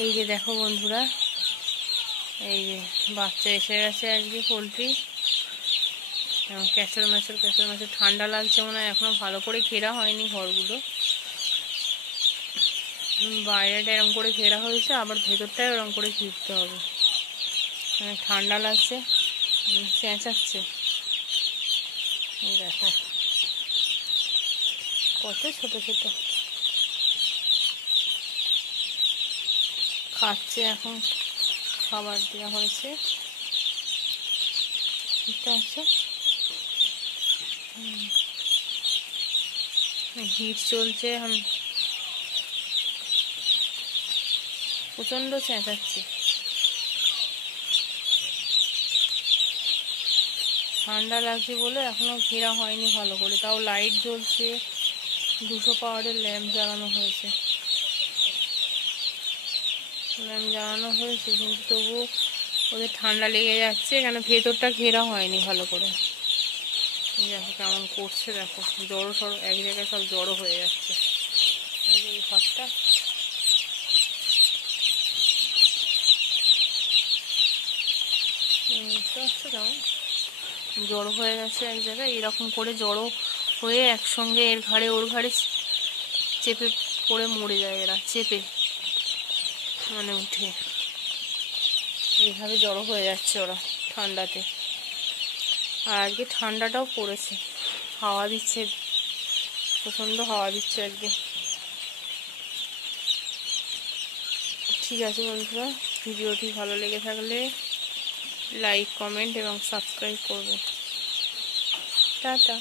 এই যে দেখো বন্ধুরা, এই যে বাচ্চা এসে গেছে আজকে পোলট্রি। ক্যাচর ম্যাচর ঠান্ডা লাগছে মনে হয়, এখনো ভালো করে ঘেরা হয়নি ঘরগুলো। বাইরেটা এরম করে ঘেরা হয়েছে, আবার ভেতরটাও এরম করে ঘিরতে হবে। ঠান্ডা লাগছে, চেঁচাচ্ছে। দেখো কত ছোট ছোট খাচ্ছে। এখন খাবার দেওয়া হয়েছে, ঠিক আছে। হিট চলছে এখন, প্রচণ্ড চেঁচাচ্ছে। ঠান্ডা লাগছে বলে এখনো ঘেরা হয়নি ভালো করে, তাও লাইট জ্বলছে। 200 পাওয়ারের ল্যাম্প জ্বালানো হয়েছে, কিন্তু তবু ওদের ঠান্ডা লেগে যাচ্ছে, কেন ভেতরটা ঘেরা হয়নি ভালো করে। দেখো কেমন করছে, দেখো জড়ো সড়ো এক জায়গায় সব জড়ো হয়ে যাচ্ছে। এই ঘরটা কেমন জড়ো হয়ে গেছে এক জায়গায়, এরকম করে জড়ো হয়ে একসঙ্গে এর ঘাড়ে ওর ঘাড়ে চেপে পড়ে মরে যায় এরা, চেপে মানে উঠে এইভাবে জড়ো হয়ে যাচ্ছে ওরা ঠান্ডাতে। আর আজকে ঠান্ডাটাও পড়েছে, হাওয়া দিচ্ছে, প্রচণ্ড হাওয়া দিচ্ছে আজকে। ঠিক আছে বন্ধুরা, ভিডিওটি ভালো লেগে থাকলে লাইক, কমেন্ট এবং সাবস্ক্রাইব করবে। টাটা।